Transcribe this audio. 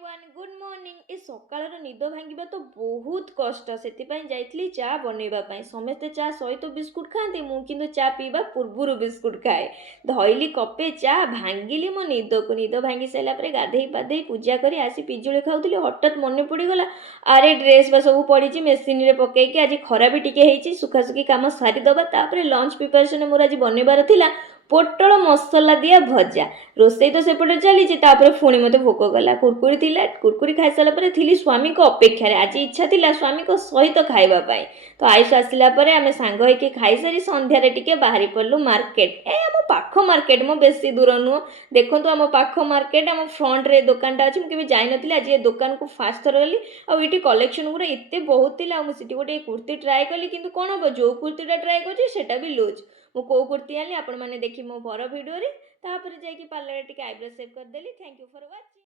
Everyone good morning ए सकाळर निद भांगिबा तो बहुत कष्ट से जाइली चा बनइबा समस्ते चा सहित बिस्कुट खाती मु किंतु चा पीवा पूर्व बिस्कुट खाए धइली कपे चा भांगिली मो निद को निद भांगी सारापर गाधे पाधे पूजा कर आसी पिजुली खाऊली हठात मन पड़गला अरे ड्रेस बा सब पड़ी मेसीन रे पकईकि आज खरा भी टिके सुखासुखी कम सारीदबा लंच प्रिपरेशन मोर आज बनइबार थिला पोटल मसला दिया भजा रोसई तो सेपटे चली पुणी मत भोक गला कुरकुरी थिला कुरकुरी खाई सारा थी स्वामी को अपेक्षा आज इच्छा थिला स्वामी को सहित खाइबापी तो आयुष आसला आम सांग होइके खाई सारी संध्यारे टिके बाहरी पड़लु मार्केट आम पाख मार्केट मो बेसी दूर नुह देखो आम पाख मार्केट आम फ्रंट रे दुकानटा अच्छी मुझे जाई नी आज ये दुकान को फास्ट थर गली आईटी कलेक्शन गुरा एत बहुत थी मुझे गोटे कुर्ती ट्राए कली कि कौन हम जो कुर्तीटा ट्राए कर भी लुज मु कौ कुर्ती आनी आपण मैंने देखी मो पर भिडियो तापर जाकि पार्लर टिके आईब्रो सेव करदेली थैंक यू फॉर वाचिंग।